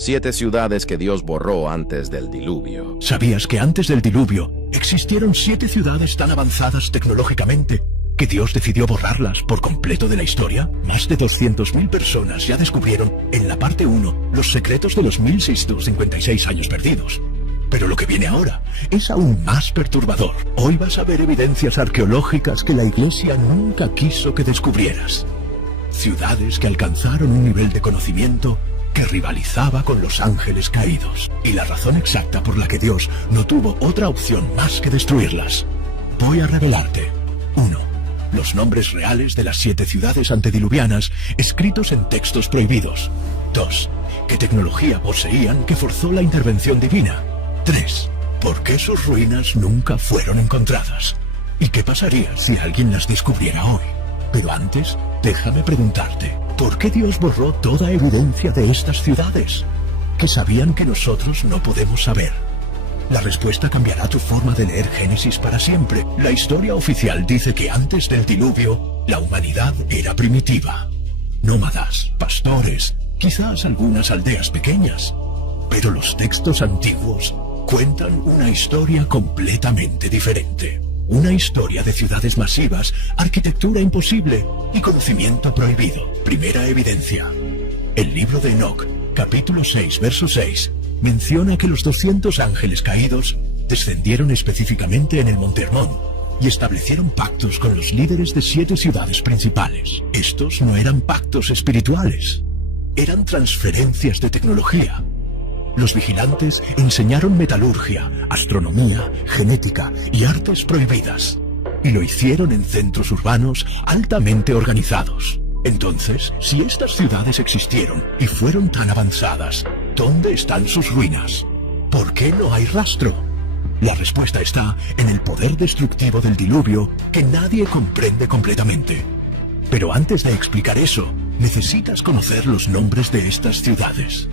7 ciudades que Dios borró antes del diluvio. ¿Sabías que antes del diluvio existieron 7 ciudades tan avanzadas tecnológicamente que Dios decidió borrarlas por completo de la historia? Más de 200.000 personas ya descubrieron en la parte 1 los secretos de los 1656 años perdidos. Pero lo que viene ahora es aún más perturbador. Hoy vas a ver evidencias arqueológicas que la Iglesia nunca quiso que descubrieras. Ciudades que alcanzaron un nivel de conocimiento que rivalizaba con los ángeles caídos. Y la razón exacta por la que Dios no tuvo otra opción más que destruirlas. Voy a revelarte. 1. Los nombres reales de las 7 ciudades antediluvianas escritos en textos prohibidos. 2. ¿Qué tecnología poseían que forzó la intervención divina? 3. ¿Por qué sus ruinas nunca fueron encontradas? ¿Y qué pasaría si alguien las descubriera hoy? Pero antes, déjame preguntarte, ¿por qué Dios borró toda evidencia de estas ciudades? ¿Qué sabían que nosotros no podemos saber? La respuesta cambiará tu forma de leer Génesis para siempre. La historia oficial dice que antes del diluvio, la humanidad era primitiva. Nómadas, pastores, quizás algunas aldeas pequeñas. Pero los textos antiguos cuentan una historia completamente diferente. Una historia de ciudades masivas, arquitectura imposible y conocimiento prohibido. Primera evidencia. El libro de Enoc, capítulo 6, verso 6, menciona que los 200 ángeles caídos descendieron específicamente en el Monte Hermón y establecieron pactos con los líderes de 7 ciudades principales. Estos no eran pactos espirituales, eran transferencias de tecnología. Los vigilantes enseñaron metalurgia, astronomía, genética y artes prohibidas. Y lo hicieron en centros urbanos altamente organizados. Entonces, si estas ciudades existieron y fueron tan avanzadas, ¿dónde están sus ruinas? ¿Por qué no hay rastro? La respuesta está en el poder destructivo del diluvio que nadie comprende completamente. Pero antes de explicar eso, necesitas conocer los nombres de estas ciudades.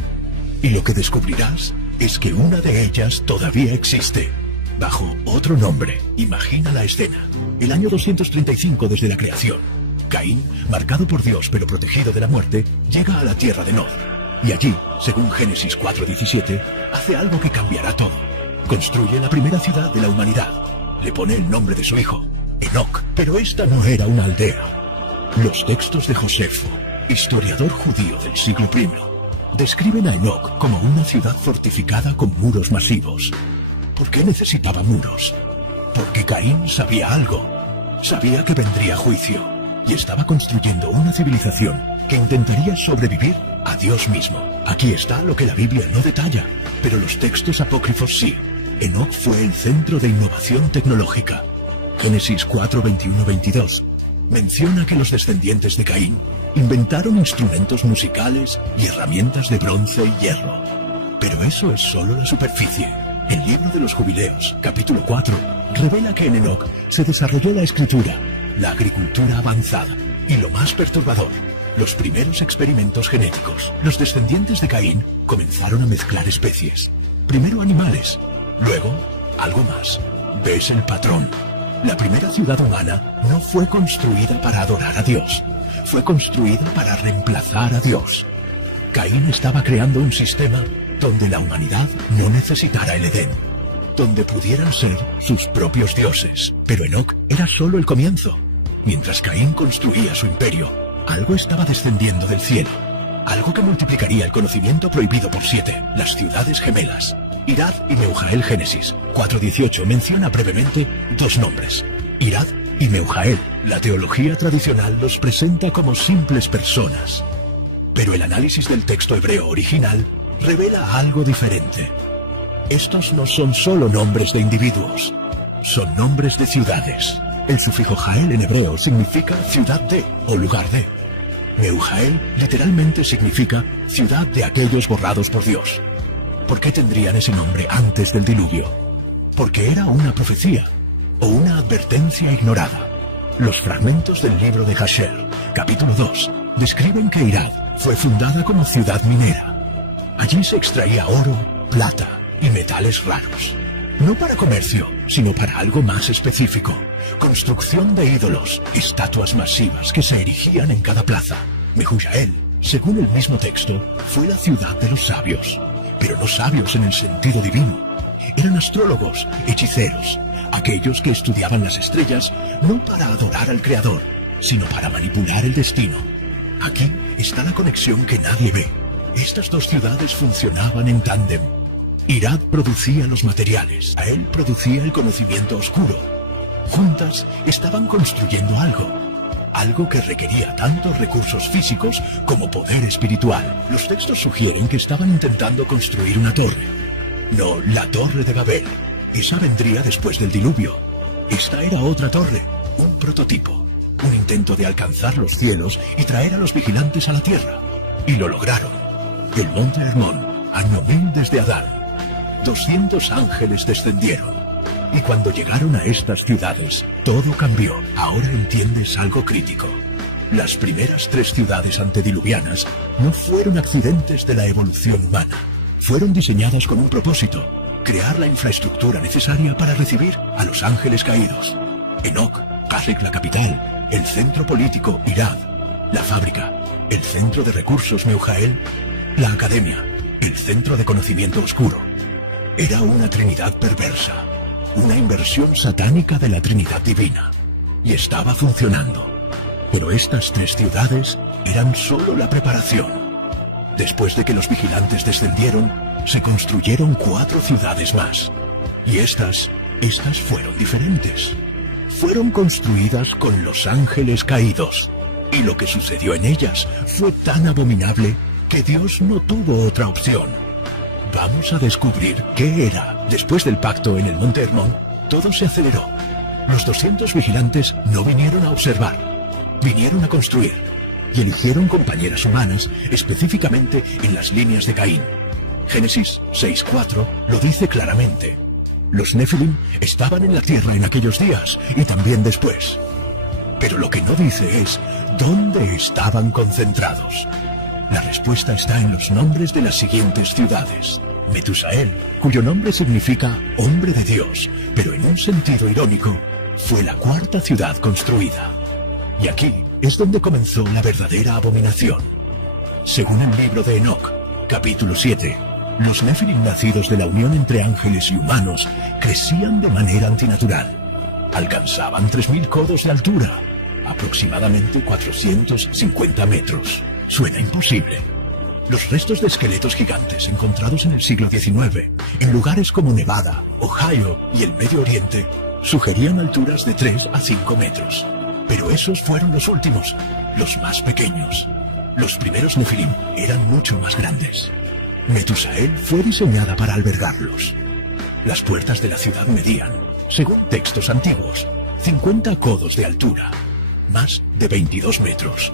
Y lo que descubrirás es que una de ellas todavía existe, bajo otro nombre. Imagina la escena. El año 235 desde la creación. Caín, marcado por Dios pero protegido de la muerte, llega a la tierra de Nod. Y allí, según Génesis 4:17, hace algo que cambiará todo. Construye la primera ciudad de la humanidad. Le pone el nombre de su hijo, Enoc. Pero esta no era una aldea. Los textos de Josefo, historiador judío del siglo I, describen a Enoc como una ciudad fortificada con muros masivos. ¿Por qué necesitaba muros? Porque Caín sabía algo. Sabía que vendría juicio y estaba construyendo una civilización que intentaría sobrevivir a Dios mismo. Aquí está lo que la Biblia no detalla, pero los textos apócrifos sí. Enoc fue el centro de innovación tecnológica. Génesis 4:21-22 menciona que los descendientes de Caín inventaron instrumentos musicales y herramientas de bronce y hierro. Pero eso es solo la superficie. El libro de los Jubileos, capítulo 4, revela que en Enoc se desarrolló la escritura, la agricultura avanzada y lo más perturbador, los primeros experimentos genéticos. Los descendientes de Caín comenzaron a mezclar especies. Primero animales, luego algo más. ¿Ves el patrón? La primera ciudad humana no fue construida para adorar a Dios. Fue construida para reemplazar a Dios. Caín estaba creando un sistema donde la humanidad no necesitara el Edén, donde pudieran ser sus propios dioses. Pero Enoc era solo el comienzo. Mientras Caín construía su imperio, algo estaba descendiendo del cielo. Algo que multiplicaría el conocimiento prohibido por 7, las ciudades gemelas. Irad y Meujael. Génesis 4:18 menciona brevemente 2 nombres, Irad y Meujael. La teología tradicional los presenta como simples personas. Pero el análisis del texto hebreo original revela algo diferente. Estos no son solo nombres de individuos, son nombres de ciudades. El sufijo Jael en hebreo significa ciudad de o lugar de. Meujael literalmente significa ciudad de aquellos borrados por Dios. ¿Por qué tendrían ese nombre antes del diluvio? Porque era una profecía o una advertencia ignorada. Los fragmentos del libro de Jasher, capítulo 2, describen que Irad fue fundada como ciudad minera. Allí se extraía oro, plata y metales raros. No para comercio, sino para algo más específico. Construcción de ídolos, estatuas masivas que se erigían en cada plaza. Mehujael según el mismo texto, fue la ciudad de los sabios, pero no sabios en el sentido divino. Eran astrólogos, hechiceros, aquellos que estudiaban las estrellas no para adorar al Creador, sino para manipular el destino. Aquí está la conexión que nadie ve. Estas dos ciudades funcionaban en tándem. Irad producía los materiales, Ael producía el conocimiento oscuro. Juntas estaban construyendo algo que requería tanto recursos físicos como poder espiritual. Los textos sugieren que estaban intentando construir una torre. No, la Torre de Babel. Esa vendría después del diluvio. Esta era otra torre, un prototipo, un intento de alcanzar los cielos y traer a los vigilantes a la tierra. Y lo lograron. El monte Hermón, año 1000 desde Adán. 200 ángeles descendieron. Y cuando llegaron a estas ciudades, todo cambió. Ahora entiendes algo crítico. Las primeras 3 ciudades antediluvianas no fueron accidentes de la evolución humana. Fueron diseñadas con un propósito: crear la infraestructura necesaria para recibir a los ángeles caídos. Enoc, Kasek la capital, el centro político Irad, la fábrica, el centro de recursos Meujael, la academia, el centro de conocimiento oscuro. Era una trinidad perversa, una inversión satánica de la Trinidad divina, y estaba funcionando. Pero estas 3 ciudades eran solo la preparación. Después de que los vigilantes descendieron, se construyeron 4 ciudades más. Y estas fueron diferentes. Fueron construidas con los ángeles caídos. Y lo que sucedió en ellas fue tan abominable que Dios no tuvo otra opción. Vamos a descubrir qué era. Después del pacto en el monte Hermón, todo se aceleró. Los 200 vigilantes no vinieron a observar, vinieron a construir. Y eligieron compañeras humanas, específicamente en las líneas de Caín. Génesis 6:4 lo dice claramente. Los Nefilim estaban en la tierra en aquellos días y también después. Pero lo que no dice es dónde estaban concentrados. La respuesta está en los nombres de las siguientes ciudades. Metusael, cuyo nombre significa hombre de Dios, pero en un sentido irónico, fue la 4ª ciudad construida. Y aquí es donde comenzó la verdadera abominación. Según el libro de Enoc, capítulo 7, los Nefilim nacidos de la unión entre ángeles y humanos crecían de manera antinatural. Alcanzaban 3000 codos de altura, aproximadamente 450 metros. Suena imposible. Los restos de esqueletos gigantes encontrados en el siglo XIX, en lugares como Nevada, Ohio y el Medio Oriente, sugerían alturas de 3 a 5 metros. Pero esos fueron los últimos, los más pequeños. Los primeros Nefilim eran mucho más grandes. Metusael fue diseñada para albergarlos. Las puertas de la ciudad medían, según textos antiguos, 50 codos de altura, más de 22 metros.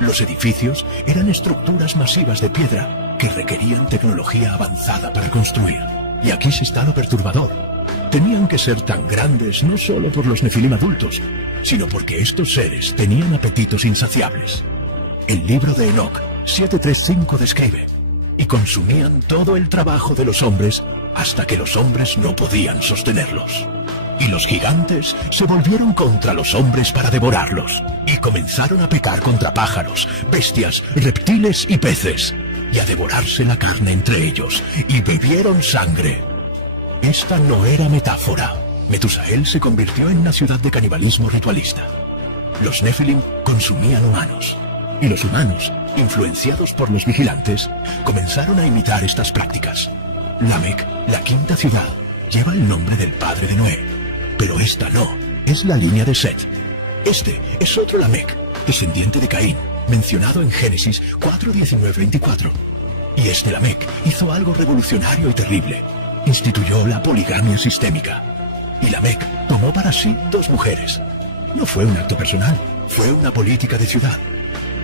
Los edificios eran estructuras masivas de piedra que requerían tecnología avanzada para construir. Y aquí se está lo perturbador. Tenían que ser tan grandes no solo por los Nefilim adultos, sino porque estos seres tenían apetitos insaciables. El libro de Enoc 7:3-5 describe: y consumían todo el trabajo de los hombres hasta que los hombres no podían sostenerlos. Y los gigantes se volvieron contra los hombres para devorarlos, y comenzaron a pecar contra pájaros, bestias, reptiles y peces, y a devorarse la carne entre ellos, y bebieron sangre. Esta no era metáfora. Metusael se convirtió en una ciudad de canibalismo ritualista. Los Nefilim consumían humanos, y los humanos, influenciados por los vigilantes, comenzaron a imitar estas prácticas. Lamec, la 5ª ciudad, lleva el nombre del padre de Noé. Pero esta no, es la línea de Set. Este es otro Lamec, descendiente de Caín, mencionado en Génesis 4:19-24. Y este Lamec hizo algo revolucionario y terrible. Instituyó la poligamia sistémica. Y Lamec tomó para sí 2 mujeres. No fue un acto personal, fue una política de ciudad.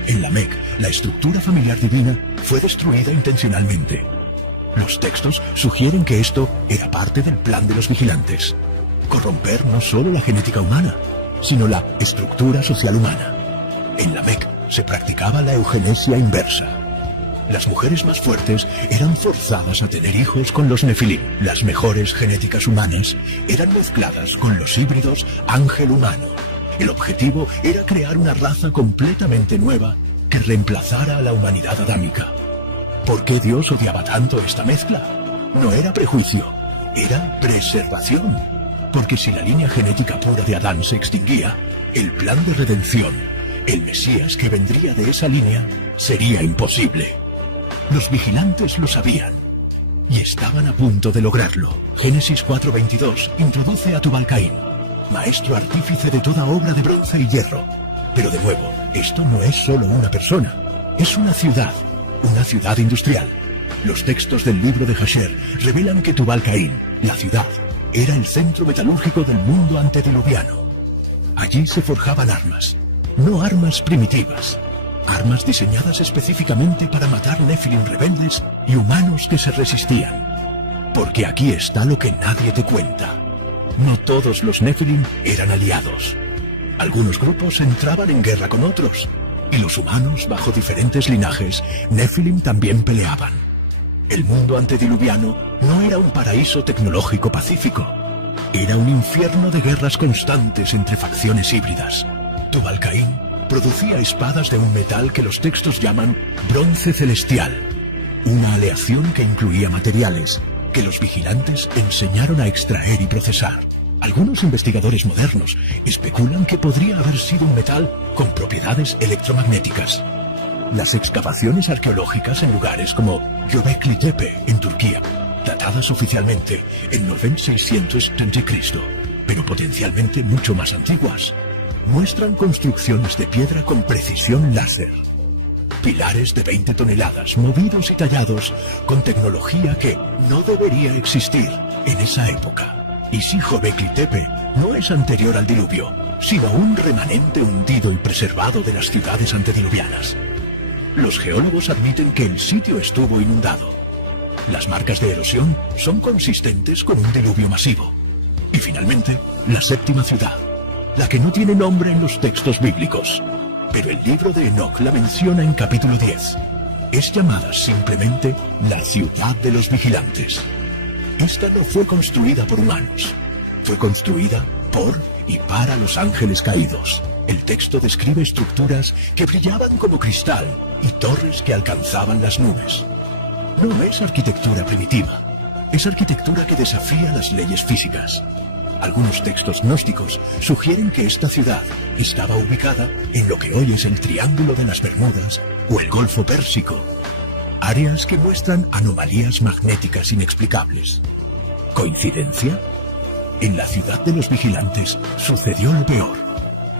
En Lamec, la estructura familiar divina fue destruida intencionalmente. Los textos sugieren que esto era parte del plan de los vigilantes. Corromper no solo la genética humana, sino la estructura social humana. En Lamec se practicaba la eugenesia inversa. Las mujeres más fuertes eran forzadas a tener hijos con los Nefilim. Las mejores genéticas humanas eran mezcladas con los híbridos ángel-humano. El objetivo era crear una raza completamente nueva que reemplazara a la humanidad adámica. ¿Por qué Dios odiaba tanto esta mezcla? No era prejuicio, era preservación. Porque si la línea genética pura de Adán se extinguía, el plan de redención, el Mesías que vendría de esa línea, sería imposible. Los vigilantes lo sabían y estaban a punto de lograrlo. Génesis 4:22 introduce a Tubal-Caín, maestro artífice de toda obra de bronce y hierro. Pero de nuevo, esto no es solo una persona, es una ciudad industrial. Los textos del libro de Jasher revelan que Tubal-Caín, la ciudad, era el centro metalúrgico del mundo antediluviano. Allí se forjaban armas, no armas primitivas, armas diseñadas específicamente para matar Nefilim rebeldes y humanos que se resistían. Porque aquí está lo que nadie te cuenta. No todos los Nefilim eran aliados. Algunos grupos entraban en guerra con otros, y los humanos, bajo diferentes linajes, Nefilim también peleaban. El mundo antediluviano no era un paraíso tecnológico pacífico. Era un infierno de guerras constantes entre facciones híbridas. Tubal-Caín producía espadas de un metal que los textos llaman bronce celestial, una aleación que incluía materiales que los vigilantes enseñaron a extraer y procesar. Algunos investigadores modernos especulan que podría haber sido un metal con propiedades electromagnéticas. Las excavaciones arqueológicas en lugares como Göbekli Tepe, en Turquía, datadas oficialmente en 9600 a.C., pero potencialmente mucho más antiguas, muestran construcciones de piedra con precisión láser. Pilares de 20 toneladas movidos y tallados con tecnología que no debería existir en esa época. Y si Göbekli Tepe no es anterior al diluvio, sino un remanente hundido y preservado de las ciudades antediluvianas. Los geólogos admiten que el sitio estuvo inundado. Las marcas de erosión son consistentes con un diluvio masivo. Y finalmente, la séptima ciudad, la que no tiene nombre en los textos bíblicos, pero el libro de Enoc la menciona en capítulo 10. Es llamada simplemente la ciudad de los vigilantes. Esta no fue construida por humanos, fue construida por y para los ángeles caídos. El texto describe estructuras que brillaban como cristal y torres que alcanzaban las nubes. No es arquitectura primitiva, es arquitectura que desafía las leyes físicas. Algunos textos gnósticos sugieren que esta ciudad estaba ubicada en lo que hoy es el Triángulo de las Bermudas o el Golfo Pérsico, áreas que muestran anomalías magnéticas inexplicables. ¿Coincidencia? En la ciudad de los vigilantes sucedió lo peor,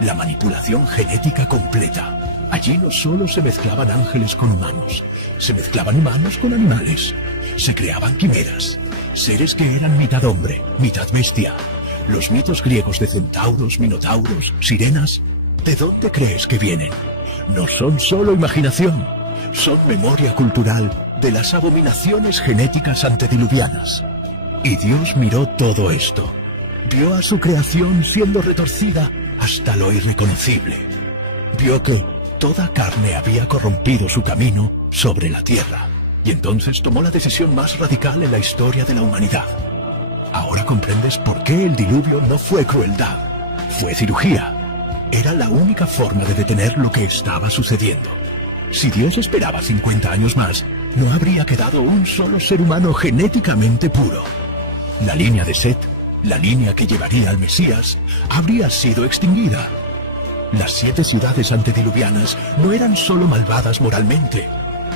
la manipulación genética completa. Allí no solo se mezclaban ángeles con humanos, se mezclaban humanos con animales, se creaban quimeras, seres que eran mitad hombre, mitad bestia. Los mitos griegos de centauros, minotauros, sirenas, ¿de dónde crees que vienen? No son solo imaginación, son memoria cultural de las abominaciones genéticas antediluvianas. Y Dios miró todo esto, vio a su creación siendo retorcida hasta lo irreconocible. Vio que toda carne había corrompido su camino sobre la tierra, y entonces tomó la decisión más radical en la historia de la humanidad. Ahora comprendes por qué el diluvio no fue crueldad, fue cirugía. Era la única forma de detener lo que estaba sucediendo. Si Dios esperaba 50 años más, no habría quedado un solo ser humano genéticamente puro. La línea de Set, la línea que llevaría al Mesías, habría sido extinguida. Las 7 ciudades antediluvianas no eran solo malvadas moralmente,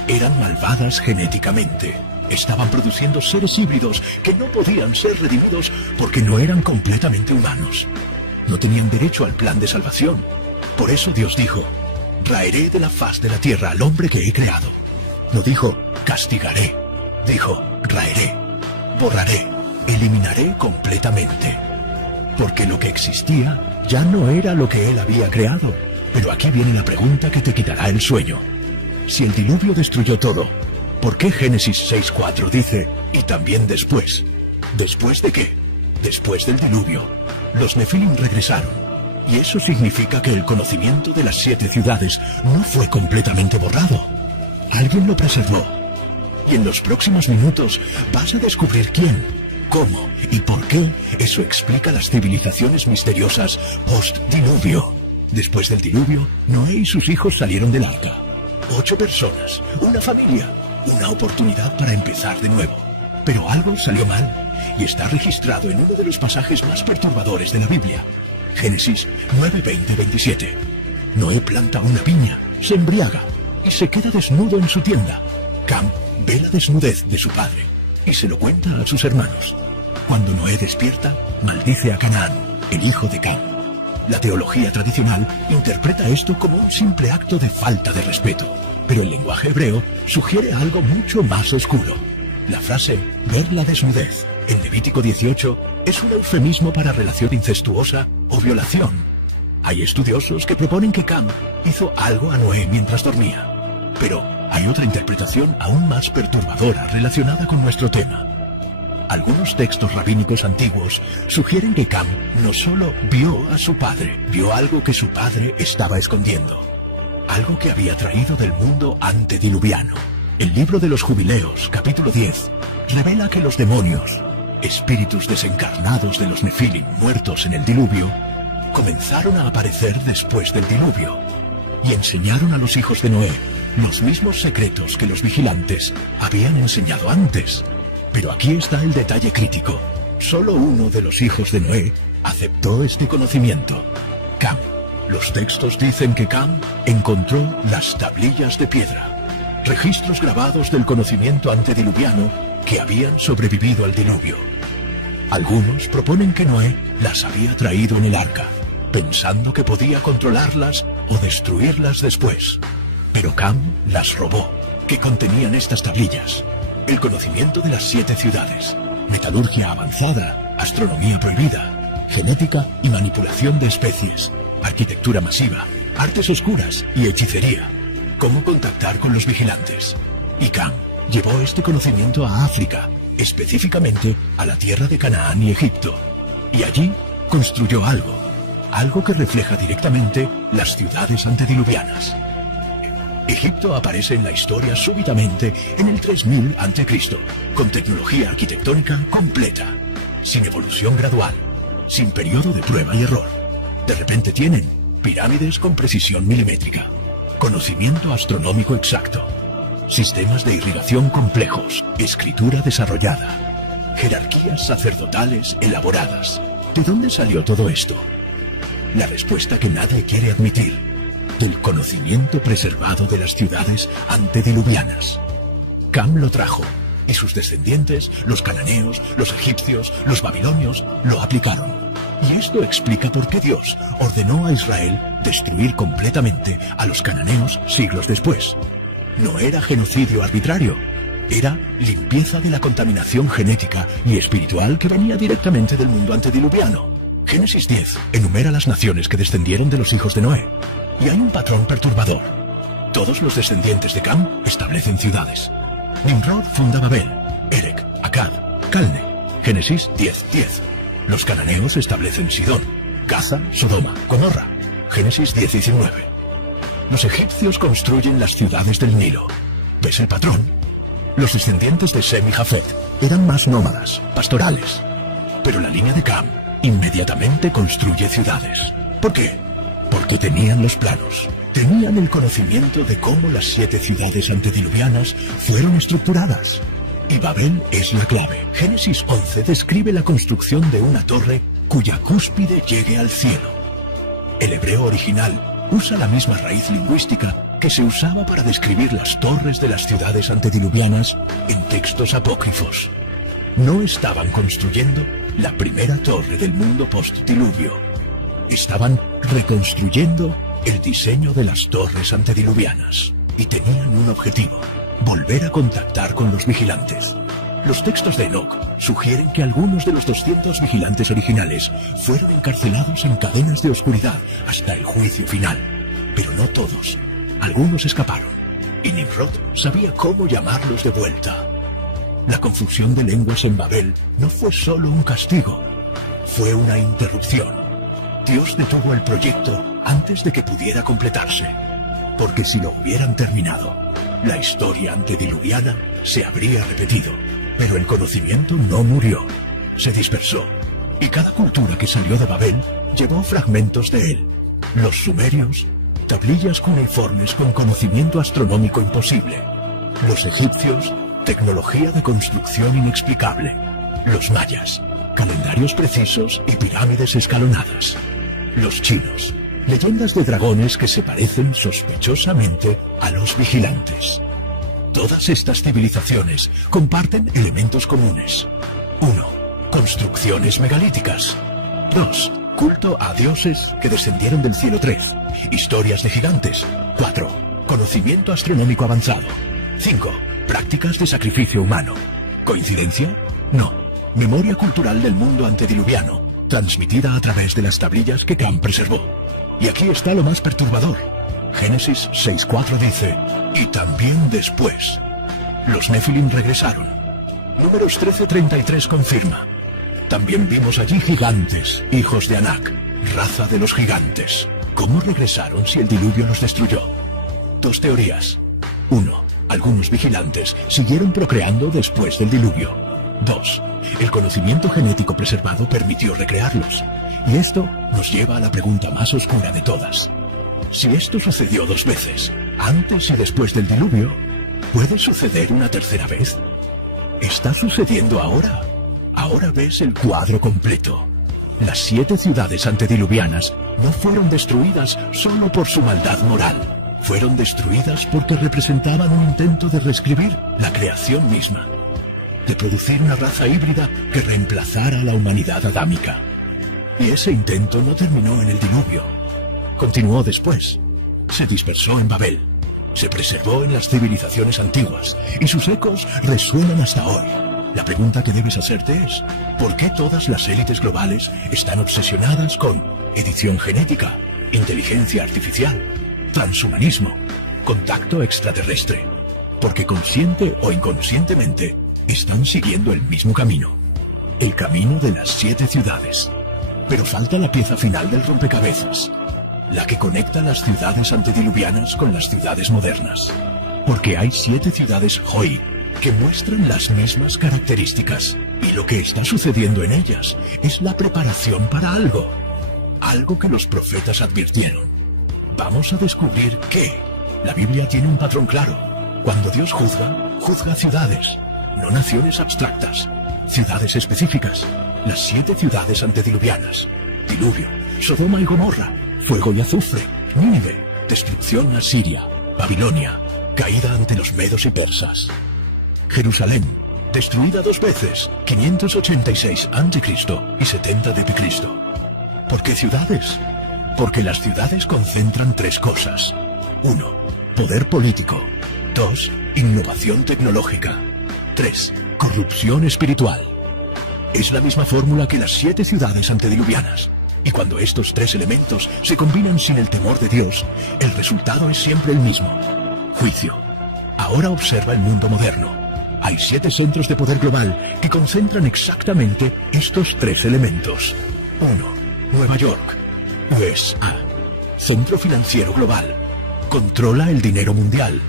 eran malvadas genéticamente. Estaban produciendo seres híbridos que no podían ser redimidos porque no eran completamente humanos. No tenían derecho al plan de salvación. Por eso Dios dijo: raeré de la faz de la tierra al hombre que he creado. No dijo castigaré, dijo raeré, borraré, eliminaré completamente. Porque lo que existía ya no era lo que él había creado. Pero aquí viene la pregunta que te quitará el sueño. Si el diluvio destruyó todo, ¿por qué Génesis 6:4 dice, y también después? ¿Después de qué? Después del diluvio, los Nefilim regresaron. Y eso significa que el conocimiento de las 7 ciudades no fue completamente borrado. Alguien lo preservó. Y en los próximos minutos vas a descubrir quién, cómo y por qué eso explica las civilizaciones misteriosas post-diluvio. Después del diluvio, Noé y sus hijos salieron del arca. 8 personas, una familia, una oportunidad para empezar de nuevo. Pero algo salió mal y está registrado en uno de los pasajes más perturbadores de la Biblia. Génesis 9:20-27. Noé planta una viña, se embriaga y se queda desnudo en su tienda. Cam ve la desnudez de su padre y se lo cuenta a sus hermanos. Cuando Noé despierta, maldice a Canaán, el hijo de Cam. La teología tradicional interpreta esto como un simple acto de falta de respeto, pero el lenguaje hebreo sugiere algo mucho más oscuro. La frase ver la desnudez en Levítico 18 es un eufemismo para relación incestuosa o violación. Hay estudiosos que proponen que Cam hizo algo a Noé mientras dormía, pero hay otra interpretación aún más perturbadora relacionada con nuestro tema. Algunos textos rabínicos antiguos sugieren que Cam no solo vio a su padre, vio algo que su padre estaba escondiendo, algo que había traído del mundo antediluviano. El libro de los Jubileos, capítulo 10, revela que los demonios, espíritus desencarnados de los Nefilim muertos en el diluvio, comenzaron a aparecer después del diluvio y enseñaron a los hijos de Noé los mismos secretos que los vigilantes habían enseñado antes. Pero aquí está el detalle crítico. Solo uno de los hijos de Noé aceptó este conocimiento: Cam. Los textos dicen que Cam encontró las tablillas de piedra, registros grabados del conocimiento antediluviano que habían sobrevivido al diluvio. Algunos proponen que Noé las había traído en el arca, pensando que podía controlarlas o destruirlas después. Pero Cam las robó, que contenían estas tablillas: el conocimiento de las 7 ciudades, metalurgia avanzada, astronomía prohibida, genética y manipulación de especies, arquitectura masiva, artes oscuras y hechicería, cómo contactar con los vigilantes. Y Cam llevó este conocimiento a África, específicamente a la tierra de Canaán y Egipto, y allí construyó algo que refleja directamente las ciudades antediluvianas. Egipto aparece en la historia súbitamente en el 3000 a.C., con tecnología arquitectónica completa, sin evolución gradual, sin periodo de prueba y error. De repente tienen pirámides con precisión milimétrica, conocimiento astronómico exacto, sistemas de irrigación complejos, escritura desarrollada, jerarquías sacerdotales elaboradas. ¿De dónde salió todo esto? La respuesta que nadie quiere admitir: del conocimiento preservado de las ciudades antediluvianas. Cam lo trajo, y sus descendientes, los cananeos, los egipcios, los babilonios, lo aplicaron. Y esto explica por qué Dios ordenó a Israel destruir completamente a los cananeos siglos después. No era genocidio arbitrario, era limpieza de la contaminación genética y espiritual que venía directamente del mundo antediluviano. Génesis 10 enumera las naciones que descendieron de los hijos de Noé. Y hay un patrón perturbador. Todos los descendientes de Cam establecen ciudades. Nimrod funda Babel, Erech, Akkad, Calne. Génesis 10:10. Los cananeos establecen Sidón, Gaza, Sodoma, Gomorra. Génesis 10:19. Los egipcios construyen las ciudades del Nilo. ¿Ves el patrón? Los descendientes de Sem y Jafet eran más nómadas, pastorales. Pero la línea de Cam inmediatamente construye ciudades. ¿Por qué? Porque tenían los planos, tenían el conocimiento de cómo las 7 ciudades antediluvianas fueron estructuradas. Y Babel es la clave. Génesis 11 describe la construcción de una torre cuya cúspide llegue al cielo. El hebreo original usa la misma raíz lingüística que se usaba para describir las torres de las ciudades antediluvianas en textos apócrifos. No estaban construyendo la primera torre del mundo postdiluvio. Estaban reconstruyendo el diseño de las torres antediluvianas y tenían un objetivo: volver a contactar con los vigilantes. Los textos de Enoch sugieren que algunos de los 200 vigilantes originales fueron encarcelados en cadenas de oscuridad hasta el juicio final, pero no todos. Algunos escaparon, y Nimrod sabía cómo llamarlos de vuelta. La confusión de lenguas en Babel no fue solo un castigo, fue una interrupción. Dios detuvo el proyecto antes de que pudiera completarse, porque si lo hubieran terminado, la historia antediluviana se habría repetido. Pero el conocimiento no murió, se dispersó, y cada cultura que salió de Babel llevó fragmentos de él. Los sumerios, tablillas cuneiformes con conocimiento astronómico imposible. Los egipcios, tecnología de construcción inexplicable. Los mayas, calendarios precisos y pirámides escalonadas. Los chinos, leyendas de dragones que se parecen sospechosamente a los vigilantes. Todas estas civilizaciones comparten elementos comunes. 1. Construcciones megalíticas. 2. Culto a dioses que descendieron del cielo. 3. Historias de gigantes. 4. Conocimiento astronómico avanzado. 5. Prácticas de sacrificio humano. ¿Coincidencia? No. Memoria cultural del mundo antediluviano, transmitida a través de las tablillas que Cam preservó. Y aquí está lo más perturbador. Génesis 6:4 dice: y también después los Nefilim regresaron. Números 13:33 confirma: también vimos allí gigantes, hijos de Anak, raza de los gigantes. ¿Cómo regresaron si el diluvio los destruyó? Dos teorías. 1. Algunos vigilantes siguieron procreando después del diluvio. 2. El conocimiento genético preservado permitió recrearlos. Y esto nos lleva a la pregunta más oscura de todas. Si esto sucedió 2 veces, antes y después del diluvio, ¿puede suceder una tercera vez? ¿Está sucediendo ahora? Ahora ves el cuadro completo. Las 7 ciudades antediluvianas no fueron destruidas solo por su maldad moral. Fueron destruidas porque representaban un intento de reescribir la creación misma, de producir una raza híbrida que reemplazara a la humanidad adámica. Y ese intento no terminó en el diluvio. Continuó después. Se dispersó en Babel. Se preservó en las civilizaciones antiguas y sus ecos resuenan hasta hoy. La pregunta que debes hacerte es: ¿por qué todas las élites globales están obsesionadas con edición genética, inteligencia artificial, transhumanismo, contacto extraterrestre? Porque consciente o inconscientemente están siguiendo el mismo camino. El camino de las 7 ciudades. Pero falta la pieza final del rompecabezas, la que conecta las ciudades antediluvianas con las ciudades modernas. Porque hay 7 ciudades hoy que muestran las mismas características, y lo que está sucediendo en ellas es la preparación para algo. Algo que los profetas advirtieron. Vamos a descubrir qué. La Biblia tiene un patrón claro. Cuando Dios juzga, juzga ciudades, no naciones abstractas, ciudades específicas. Las 7 ciudades antediluvianas: diluvio, Sodoma y Gomorra, fuego y azufre, Nínive, destrucción asiria, Babilonia, caída ante los medos y persas. Jerusalén, destruida 2 veces, 586 a.C. y 70 d.C. ¿Por qué ciudades? Porque las ciudades concentran 3 cosas. 1. Poder político. 2. Innovación tecnológica. 3. Corrupción espiritual. Es la misma fórmula que las 7 ciudades antediluvianas. Y cuando estos 3 elementos se combinan sin el temor de Dios, el resultado es siempre el mismo: juicio. Ahora observa el mundo moderno. Hay 7 centros de poder global que concentran exactamente estos 3 elementos. 1. Nueva York, USA. Centro financiero global. Controla el dinero mundial.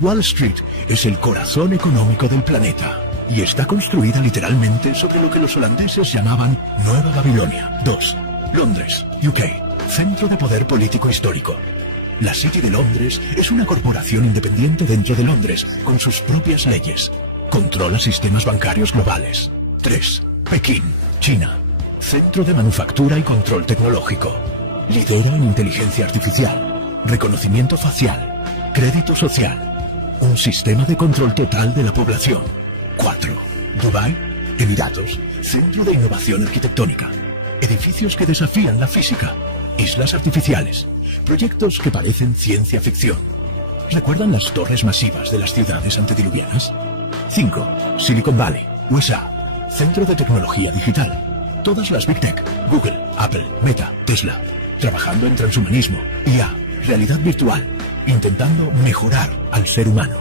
Wall Street es el corazón económico del planeta y está construida literalmente sobre lo que los holandeses llamaban Nueva Babilonia. 2. Londres, UK. Centro de poder político histórico. La City de Londres es una corporación independiente dentro de Londres, con sus propias leyes. Controla sistemas bancarios globales. 3. Pekín, China. Centro de manufactura y control tecnológico. Lidera en inteligencia artificial, reconocimiento facial, crédito social. Un sistema de control total de la población. 4. Dubái, Emiratos. Centro de innovación arquitectónica. Edificios que desafían la física. Islas artificiales. Proyectos que parecen ciencia ficción. ¿Recuerdan las torres masivas de las ciudades antediluvianas? 5. Silicon Valley, USA. Centro de tecnología digital. Todas las Big Tech, Google, Apple, Meta, Tesla. Trabajando en transhumanismo, IA, realidad virtual. Intentando mejorar al ser humano.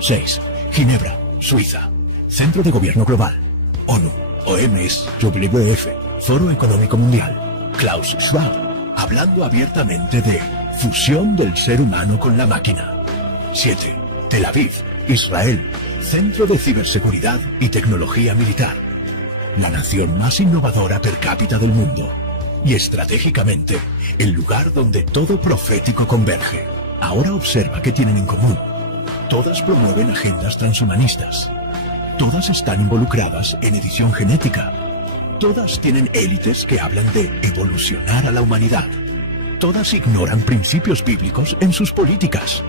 6. Ginebra, Suiza. Centro de gobierno global. ONU, OMS, WWF, Foro Económico Mundial. Klaus Schwab, hablando abiertamente de fusión del ser humano con la máquina. 7. Tel Aviv, Israel. Centro de ciberseguridad y tecnología militar. La nación más innovadora per cápita del mundo. y estratégicamente el lugar donde todo profético converge. Ahora observa qué tienen en común. Todas promueven agendas transhumanistas. Todas están involucradas en edición genética. Todas tienen élites que hablan de evolucionar a la humanidad. Todas ignoran principios bíblicos en sus políticas.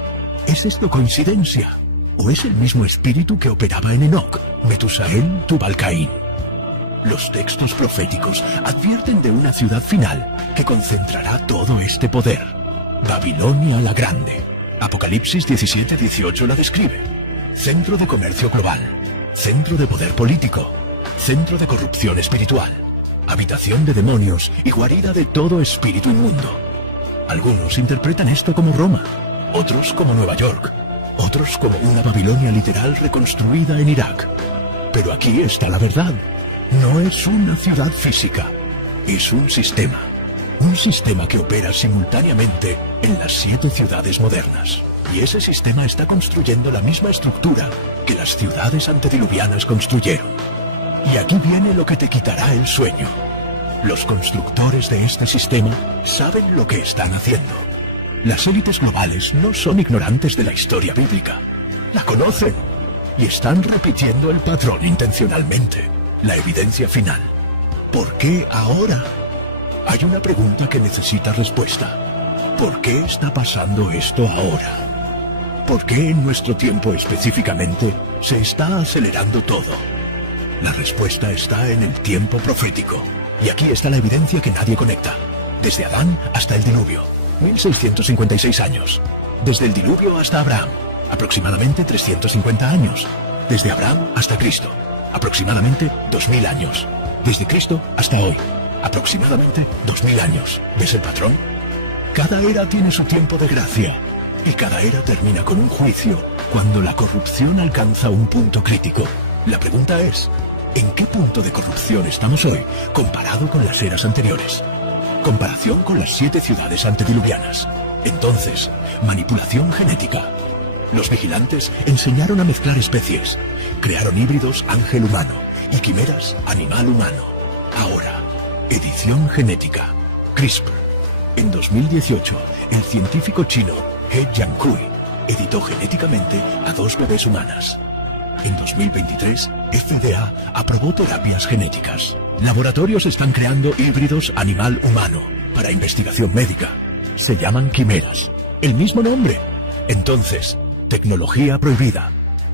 ¿Es esto coincidencia? ¿O es el mismo espíritu que operaba en Enoc, Metusael, Tubal-Caín? Los textos proféticos advierten de una ciudad final que concentrará todo este poder. Babilonia la Grande. Apocalipsis 17-18 la describe. Centro de comercio global. Centro de poder político. Centro de corrupción espiritual. Habitación de demonios y guarida de todo espíritu inmundo. Algunos interpretan esto como Roma, otros como Nueva York, otros como una Babilonia literal reconstruida en Irak. Pero aquí está la verdad. No es una ciudad física, es un sistema. Un sistema que opera simultáneamente en las 7 ciudades modernas. Y ese sistema está construyendo la misma estructura que las ciudades antediluvianas construyeron. Y aquí viene lo que te quitará el sueño. Los constructores de este sistema saben lo que están haciendo. Las élites globales no son ignorantes de la historia bíblica. La conocen y están repitiendo el patrón intencionalmente. La evidencia final. ¿Por qué ahora? Hay una pregunta que necesita respuesta. ¿Por qué está pasando esto ahora? ¿Por qué en nuestro tiempo específicamente se está acelerando todo? La respuesta está en el tiempo profético. Y aquí está la evidencia que nadie conecta. Desde Adán hasta el diluvio, 1656 años. Desde el diluvio hasta Abraham, aproximadamente 350 años. Desde Abraham hasta Cristo, aproximadamente 2000 años. Desde Cristo hasta hoy, aproximadamente 2000 años. ¿Ves el patrón? Cada era tiene su tiempo de gracia. Y cada era termina con un juicio cuando la corrupción alcanza un punto crítico. La pregunta es, ¿en qué punto de corrupción estamos hoy comparado con las eras anteriores? Comparación con las 7 ciudades antediluvianas. Entonces, manipulación genética. Los vigilantes enseñaron a mezclar especies. Crearon híbridos ángel-humano y quimeras animal-humano. Ahora, edición genética. CRISPR. En 2018, el científico chino He Jiankui editó genéticamente a 2 bebés humanas. En 2023, FDA aprobó terapias genéticas. Laboratorios están creando híbridos animal-humano para investigación médica. Se llaman quimeras. El mismo nombre. Entonces, tecnología prohibida.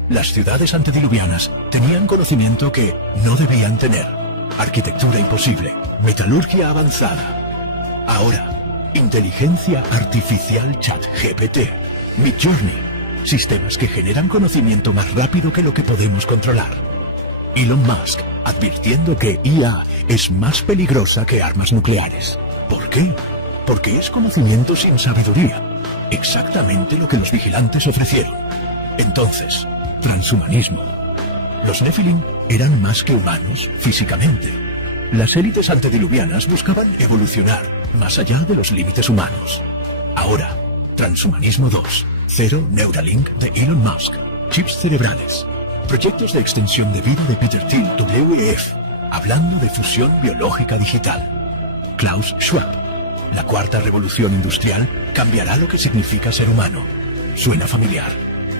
Las ciudades antediluvianas tenían conocimiento que no debían tener. Arquitectura imposible. Metalurgia avanzada. Ahora, inteligencia artificial ChatGPT. Midjourney. Sistemas que generan conocimiento más rápido que lo que podemos controlar. Elon Musk advirtiendo que IA es más peligrosa que armas nucleares. ¿Por qué? Porque es conocimiento sin sabiduría. Exactamente lo que los vigilantes ofrecieron. Entonces, transhumanismo. Los Nephilim eran más que humanos físicamente. Las élites antediluvianas buscaban evolucionar más allá de los límites humanos. Ahora, transhumanismo 2. Cero Neuralink de Elon Musk. Chips cerebrales. Proyectos de extensión de vida de Peter Thiel, WEF. Hablando de fusión biológica digital. Klaus Schwab. La cuarta revolución industrial cambiará lo que significa ser humano. ¿Suena familiar?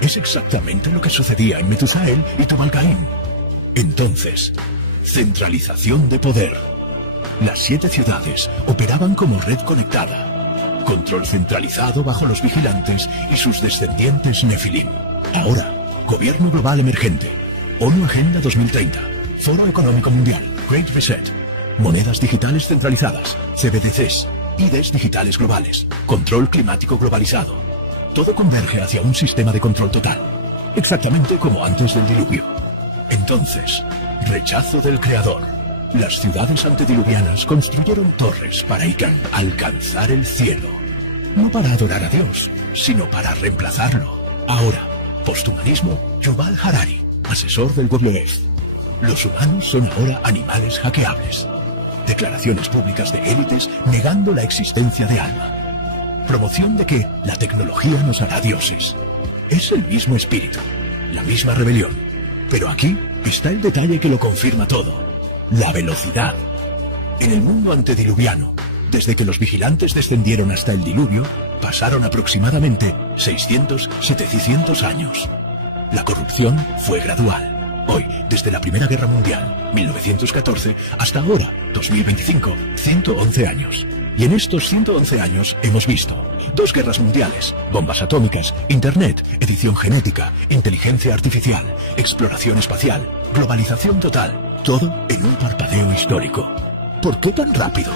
Es exactamente lo que sucedía en Metusael y Tubal-Caín. Entonces, centralización de poder. Las 7 ciudades operaban como red conectada. Control centralizado bajo los vigilantes y sus descendientes Nephilim. Ahora, gobierno global emergente. ONU Agenda 2030. Foro Económico Mundial. Great Reset. Monedas digitales centralizadas. CBDCs. IDs digitales globales. Control climático globalizado. Todo converge hacia un sistema de control total. Exactamente como antes del diluvio. Entonces, rechazo del creador. Las ciudades antediluvianas construyeron torres para alcanzar el cielo. No para adorar a Dios, sino para reemplazarlo. Ahora, posthumanismo, Yuval Harari, asesor del WEF. Los humanos son ahora animales hackeables. Declaraciones públicas de élites negando la existencia de alma. Promoción de que la tecnología nos hará dioses. Es el mismo espíritu, la misma rebelión. Pero aquí está el detalle que lo confirma todo. La velocidad. En el mundo antediluviano, Desde que los vigilantes descendieron hasta el diluvio, pasaron aproximadamente 600-700 años. La corrupción fue gradual. Hoy, desde la Primera Guerra Mundial, 1914, hasta ahora, 2025, 111 años. Y en estos 111 años hemos visto 2 guerras mundiales, bombas atómicas, internet, edición genética, inteligencia artificial, exploración espacial, globalización total, todo en un parpadeo histórico. ¿Por qué tan rápido?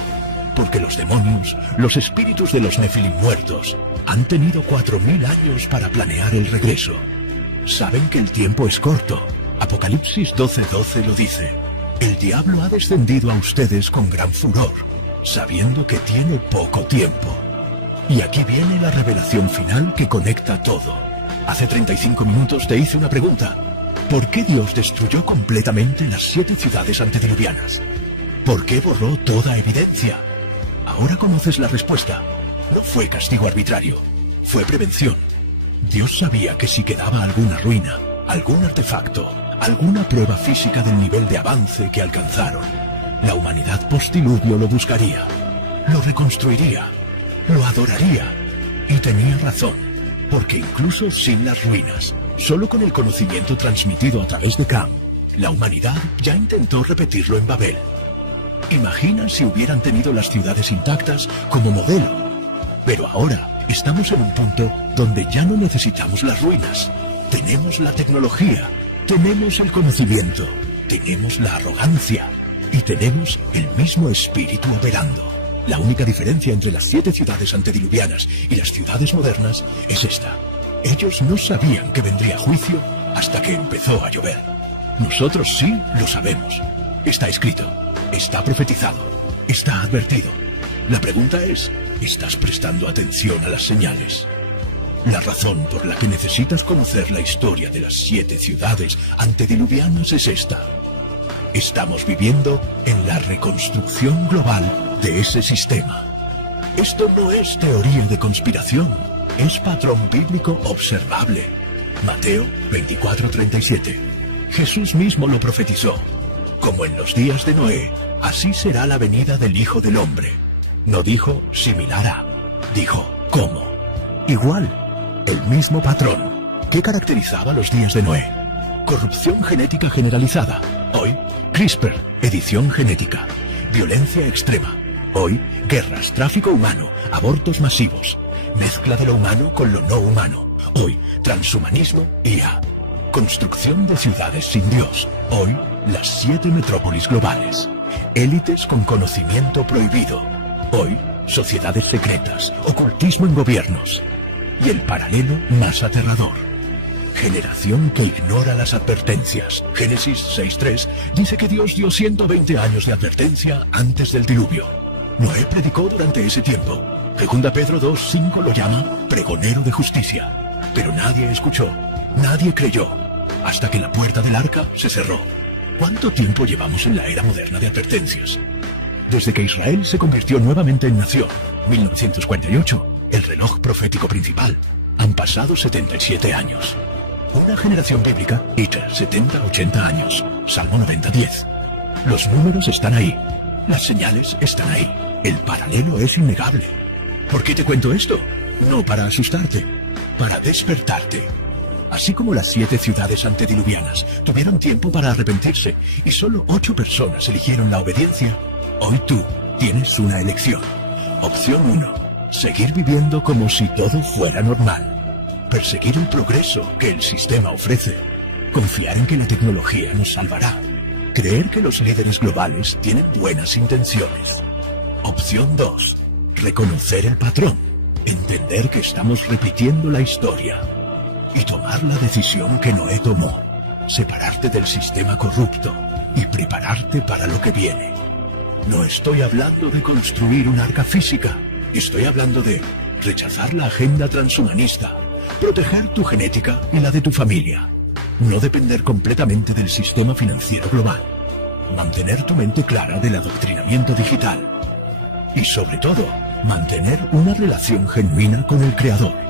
Porque los demonios, los espíritus de los Nefilim muertos, han tenido 4000 años para planear el regreso. Saben que el tiempo es corto. Apocalipsis 12:12 lo dice. El diablo ha descendido a ustedes con gran furor, sabiendo que tiene poco tiempo. Y aquí viene la revelación final que conecta todo. Hace 35 minutos te hice una pregunta. ¿Por qué Dios destruyó completamente las 7 ciudades antediluvianas? ¿Por qué borró toda evidencia? Ahora conoces la respuesta. No fue castigo arbitrario, fue prevención. Dios sabía que si quedaba alguna ruina, algún artefacto, alguna prueba física del nivel de avance que alcanzaron, la humanidad postdiluvio lo buscaría, lo reconstruiría, lo adoraría. Y tenía razón, porque incluso sin las ruinas, solo con el conocimiento transmitido a través de Cam, la humanidad ya intentó repetirlo en Babel. Imagina si hubieran tenido las ciudades intactas como modelo. Pero ahora estamos en un punto donde ya no necesitamos las ruinas. Tenemos la tecnología, tenemos el conocimiento, tenemos la arrogancia y tenemos el mismo espíritu operando. La única diferencia entre las 7 ciudades antediluvianas y las ciudades modernas es esta. Ellos no sabían que vendría juicio hasta que empezó a llover. Nosotros sí lo sabemos. Está escrito. Está profetizado, está advertido. La pregunta es, ¿estás prestando atención a las señales? La razón por la que necesitas conocer la historia de las 7 ciudades antediluvianas es esta. Estamos viviendo en la reconstrucción global de ese sistema. Esto no es teoría de conspiración, es patrón bíblico observable. Mateo 24:37. Jesús mismo lo profetizó. Como en los días de Noé, así será la venida del Hijo del Hombre. No dijo similar a, dijo cómo. Igual, el mismo patrón. ¿Qué caracterizaba los días de Noé? Corrupción genética generalizada. Hoy, CRISPR, edición genética. Violencia extrema. Hoy, guerras, tráfico humano, abortos masivos. Mezcla de lo humano con lo no humano. Hoy, transhumanismo, IA. Construcción de ciudades sin Dios. Hoy, las 7 metrópolis globales. Élites con conocimiento prohibido. Hoy, sociedades secretas, ocultismo en gobiernos. Y el paralelo más aterrador. Generación que ignora las advertencias. Génesis 6:3 dice que Dios dio 120 años de advertencia antes del diluvio. Noé predicó durante ese tiempo. Segunda Pedro 2:5 lo llama pregonero de justicia. Pero nadie escuchó, nadie creyó, hasta que la puerta del arca se cerró. ¿Cuánto tiempo llevamos en la era moderna de advertencias? Desde que Israel se convirtió nuevamente en nación, 1948, el reloj profético principal, han pasado 77 años. Una generación bíblica, Iter, 70-80 años, Salmo 90-10. Los números están ahí, las señales están ahí, el paralelo es innegable. ¿Por qué te cuento esto? No para asustarte, para despertarte. Así como las 7 ciudades antediluvianas tuvieron tiempo para arrepentirse y solo 8 personas eligieron la obediencia, hoy tú tienes una elección. Opción 1. Seguir viviendo como si todo fuera normal. Perseguir el progreso que el sistema ofrece. Confiar en que la tecnología nos salvará. Creer que los líderes globales tienen buenas intenciones. Opción 2. Reconocer el patrón. Entender que estamos repitiendo la historia. Y tomar la decisión que Noé tomó, separarte del sistema corrupto y prepararte para lo que viene. No estoy hablando de construir un arca física, estoy hablando de rechazar la agenda transhumanista, proteger tu genética y la de tu familia, no depender completamente del sistema financiero global, mantener tu mente clara del adoctrinamiento digital y sobre todo, mantener una relación genuina con el Creador.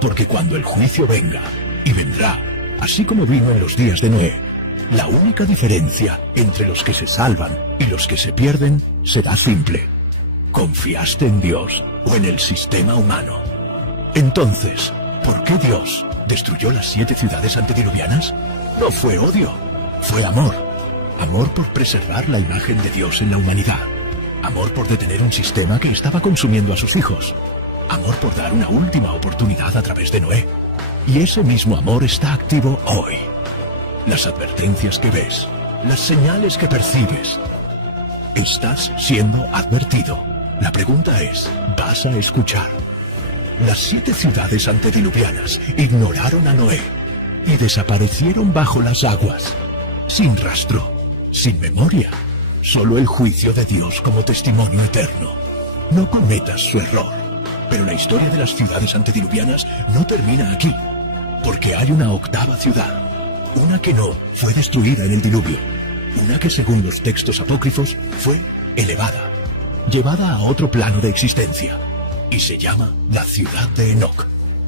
Porque cuando el juicio venga, y vendrá, así como vino en los días de Noé, la única diferencia entre los que se salvan y los que se pierden será simple. ¿Confiaste en Dios o en el sistema humano? Entonces, ¿por qué Dios destruyó las 7 ciudades antediluvianas? No fue odio, fue amor. Amor por preservar la imagen de Dios en la humanidad. Amor por detener un sistema que estaba consumiendo a sus hijos. Amor por dar una última oportunidad a través de Noé. Y ese mismo amor está activo hoy. Las advertencias que ves, las señales que percibes. Estás siendo advertido. La pregunta es, ¿vas a escuchar? Las 7 ciudades antediluvianas ignoraron a Noé y desaparecieron bajo las aguas, sin rastro, sin memoria, solo el juicio de Dios como testimonio eterno. No cometas su error, pero la historia de las ciudades antediluvianas no termina aquí, porque hay una 8ª ciudad, una que no fue destruida en el diluvio, una que según los textos apócrifos fue elevada, llevada a otro plano de existencia, y se llama la ciudad de Enoc.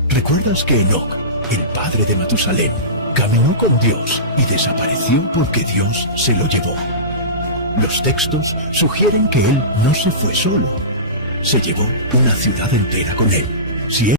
¿Recuerdas que Enoc, el padre de Matusalén, caminó con Dios y desapareció porque Dios se lo llevó? Los textos sugieren que él no se fue solo, se llevó una ciudad entera con él. Si